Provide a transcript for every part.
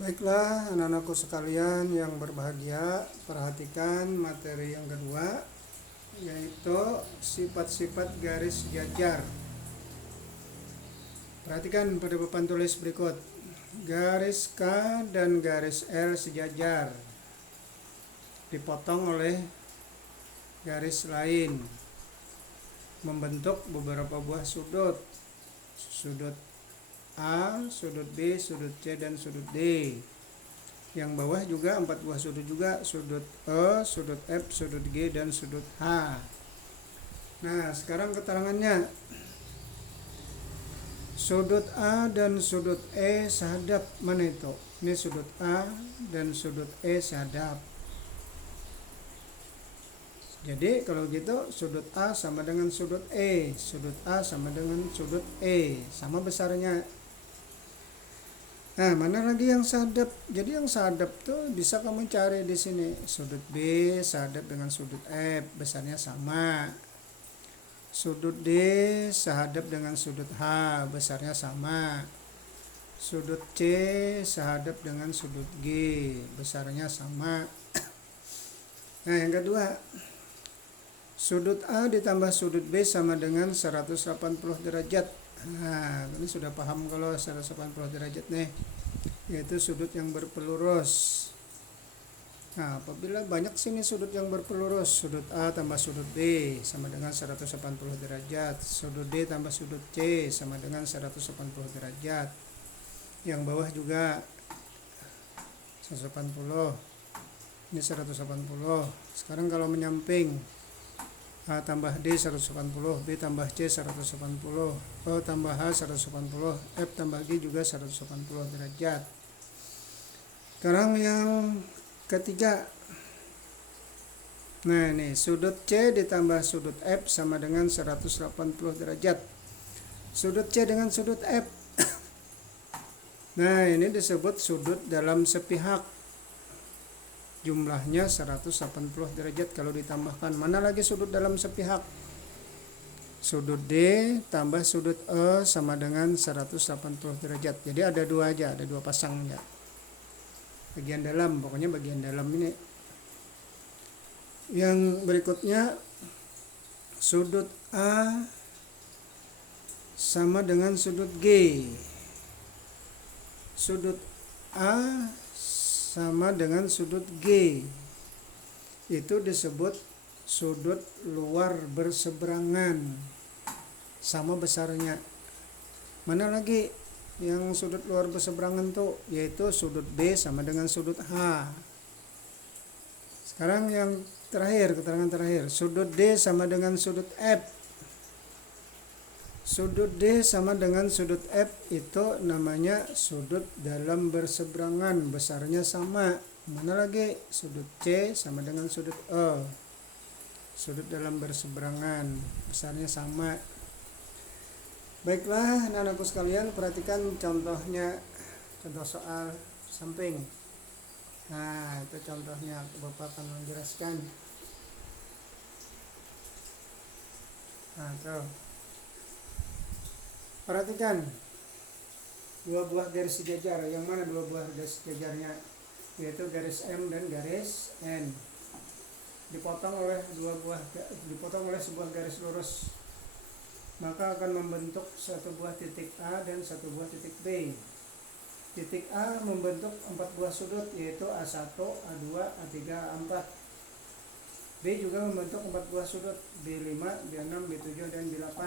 Baiklah anak-anakku sekalian yang berbahagia, perhatikan materi yang kedua, yaitu sifat-sifat garis jajar. Perhatikan pada papan tulis berikut. Garis K dan garis L sejajar, dipotong oleh garis lain, membentuk beberapa buah sudut. Sudut A, sudut B, sudut C, dan sudut D. Yang bawah juga 4 buah sudut juga, sudut E, sudut F, sudut G, dan sudut H. Nah, sekarang keterangannya. Sudut A dan sudut E sehadap. Mana itu? Ini sudut A dan sudut E sehadap. Jadi kalau gitu sudut A sama dengan sudut E, sudut A sama dengan sudut E, sama besarnya. Nah, mana lagi yang sehadap? Jadi yang sehadap tuh bisa kamu cari di sini. Sudut B sehadap dengan sudut F, besarnya sama. Sudut D sehadap dengan sudut H, besarnya sama. Sudut C sehadap dengan sudut G, besarnya sama. Nah, yang kedua, sudut A ditambah sudut B sama dengan 180 derajat. Nah, ini sudah paham kalau 180 derajat nih, yaitu sudut yang berpelurus. Nah, apabila banyak sini sudut yang berpelurus, sudut A tambah sudut B sama dengan 180 derajat, sudut D tambah sudut C sama dengan 180 derajat. Yang bawah juga 180, ini 180. Sekarang kalau menyamping, A tambah D 180, B tambah C 180, O tambah H 180, F tambah G juga 180 derajat. Sekarang yang ketiga. Nah, ini sudut C ditambah sudut F sama dengan 180 derajat. Sudut C dengan sudut F. Nah, ini disebut sudut dalam sepihak. Jumlahnya 180 derajat kalau ditambahkan. Mana lagi sudut dalam sepihak? Sudut D tambah sudut E sama dengan 180 derajat. Jadi ada dua aja, ada dua pasangnya. Bagian dalam, pokoknya bagian dalam ini. Yang berikutnya, sudut A sama dengan sudut G. Sudut A sama dengan sudut G, itu disebut sudut luar berseberangan, sama besarnya. Mana lagi yang sudut luar berseberangan tuh? Yaitu sudut B sama dengan sudut H. Sekarang yang terakhir, keterangan terakhir, sudut D sama dengan sudut F. Sudut D sama dengan sudut F itu namanya sudut dalam berseberangan, besarnya sama. Mana lagi? Sudut C sama dengan sudut E. Sudut dalam berseberangan, besarnya sama. Baiklah, anak-anakku sekalian, perhatikan contohnya, contoh soal samping. Nah, itu contohnya, Bapak akan menjelaskan. Nah, tuh. Perhatikan dua buah garis sejajar. Yang mana dua buah garis sejajarnya? Yaitu garis M dan garis N. Dipotong oleh sebuah garis lurus. Maka akan membentuk satu buah titik A dan satu buah titik B. Titik A membentuk 4 buah sudut, yaitu A1, A2, A3, A4. B juga membentuk 4 buah sudut, B5, B6, B7, dan B8.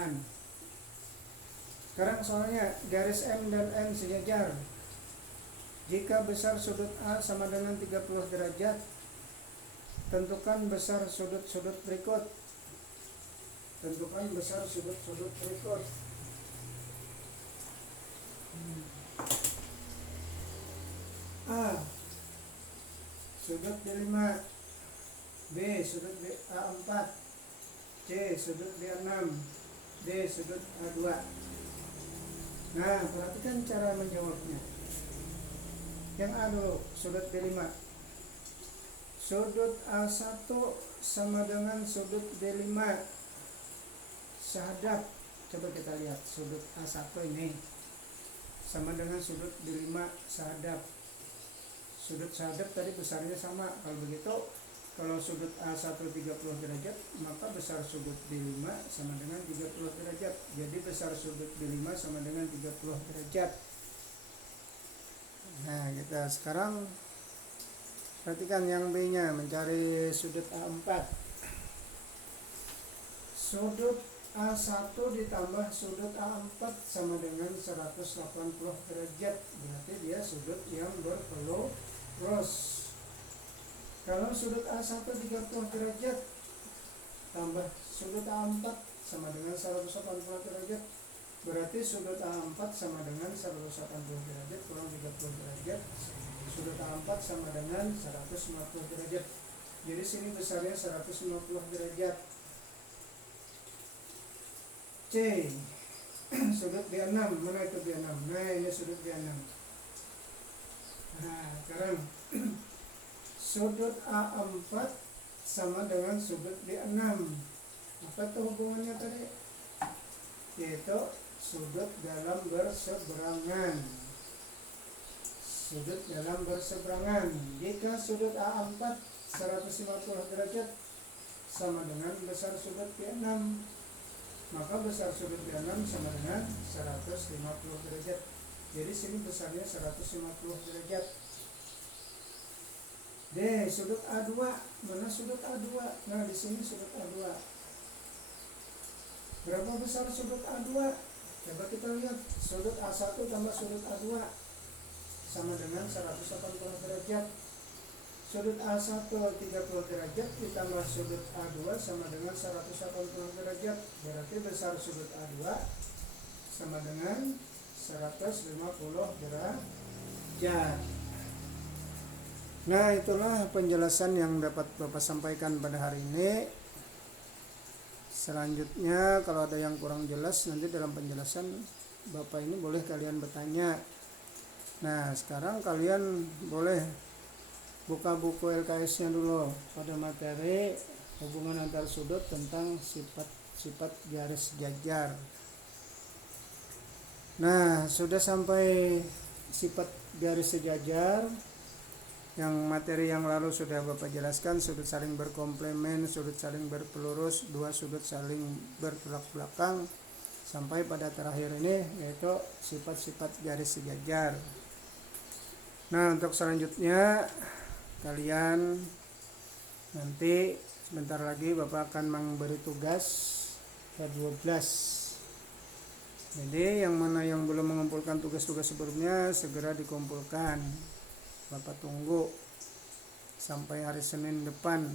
Sekarang soalnya garis M dan N sejajar. Jika besar sudut A sama dengan 30 derajat, tentukan besar sudut-sudut berikut. Tentukan besar sudut-sudut berikut. A, sudut B5, B, sudut A4, C, sudut B6, D, sudut A2. Nah, perhatikan cara menjawabnya. Yang A dulu, sudut B5. Sudut A1 sama dengan sudut B5 sehadap. Coba kita lihat, sudut A1 ini sama dengan sudut B5 sehadap. sudut sahadap tadi besarnya sama. Kalau begitu, kalau sudut A1 30 derajat, maka besar sudut B5 sama dengan 30 derajat. Jadi besar sudut B5 sama dengan 30 derajat. Nah, kita sekarang perhatikan yang B-nya, mencari sudut A4. Sudut A1 ditambah sudut A4 sama dengan 180 derajat. Berarti dia sudut yang berpelurus. Kalau sudut A1 30 derajat tambah sudut A4 sama dengan 180 derajat, berarti sudut A4 sama dengan 180 derajat kurang 30 derajat. Sudut A4 sama dengan 150 derajat. Jadi sini besarnya 150 derajat. C. Sudut B6, mana itu B6? Nah, ini sudut B6. Nah, sekarang sudut A4 sama dengan sudut B6. Apa tuh hubungannya tadi? Yaitu sudut dalam berseberangan. Sudut dalam berseberangan. Jika sudut A4 150 derajat sama dengan besar sudut B6, maka besar sudut B6 sama dengan 150 derajat. Jadi sini besarnya 150 derajat. D. Sudut A2. Mana sudut A2? Nah, di sini sudut A2. Berapa besar sudut A2? Coba kita lihat. Sudut A1 tambah sudut A2 sama dengan 180 derajat. Sudut A1 30 derajat ditambah sudut A2 sama dengan 180 derajat. Berarti besar sudut A2 sama dengan 150 derajat. Nah, itulah penjelasan yang dapat Bapak sampaikan pada hari ini. Selanjutnya kalau ada yang kurang jelas nanti dalam penjelasan Bapak ini boleh kalian bertanya. Nah, sekarang kalian boleh buka buku LKS-nya dulu pada materi hubungan antar sudut tentang sifat-sifat garis jajar. Nah, sudah sampai sifat garis sejajar. Yang materi yang lalu sudah Bapak jelaskan, sudut saling berkomplemen, sudut saling berpelurus, dua sudut saling bertolak belakang, sampai pada terakhir ini yaitu sifat-sifat garis sejajar. Nah, untuk selanjutnya kalian nanti sebentar lagi Bapak akan memberi tugas ke-12. Jadi yang mana yang belum mengumpulkan tugas-tugas sebelumnya segera dikumpulkan. Bapak tunggu sampai hari Senin depan.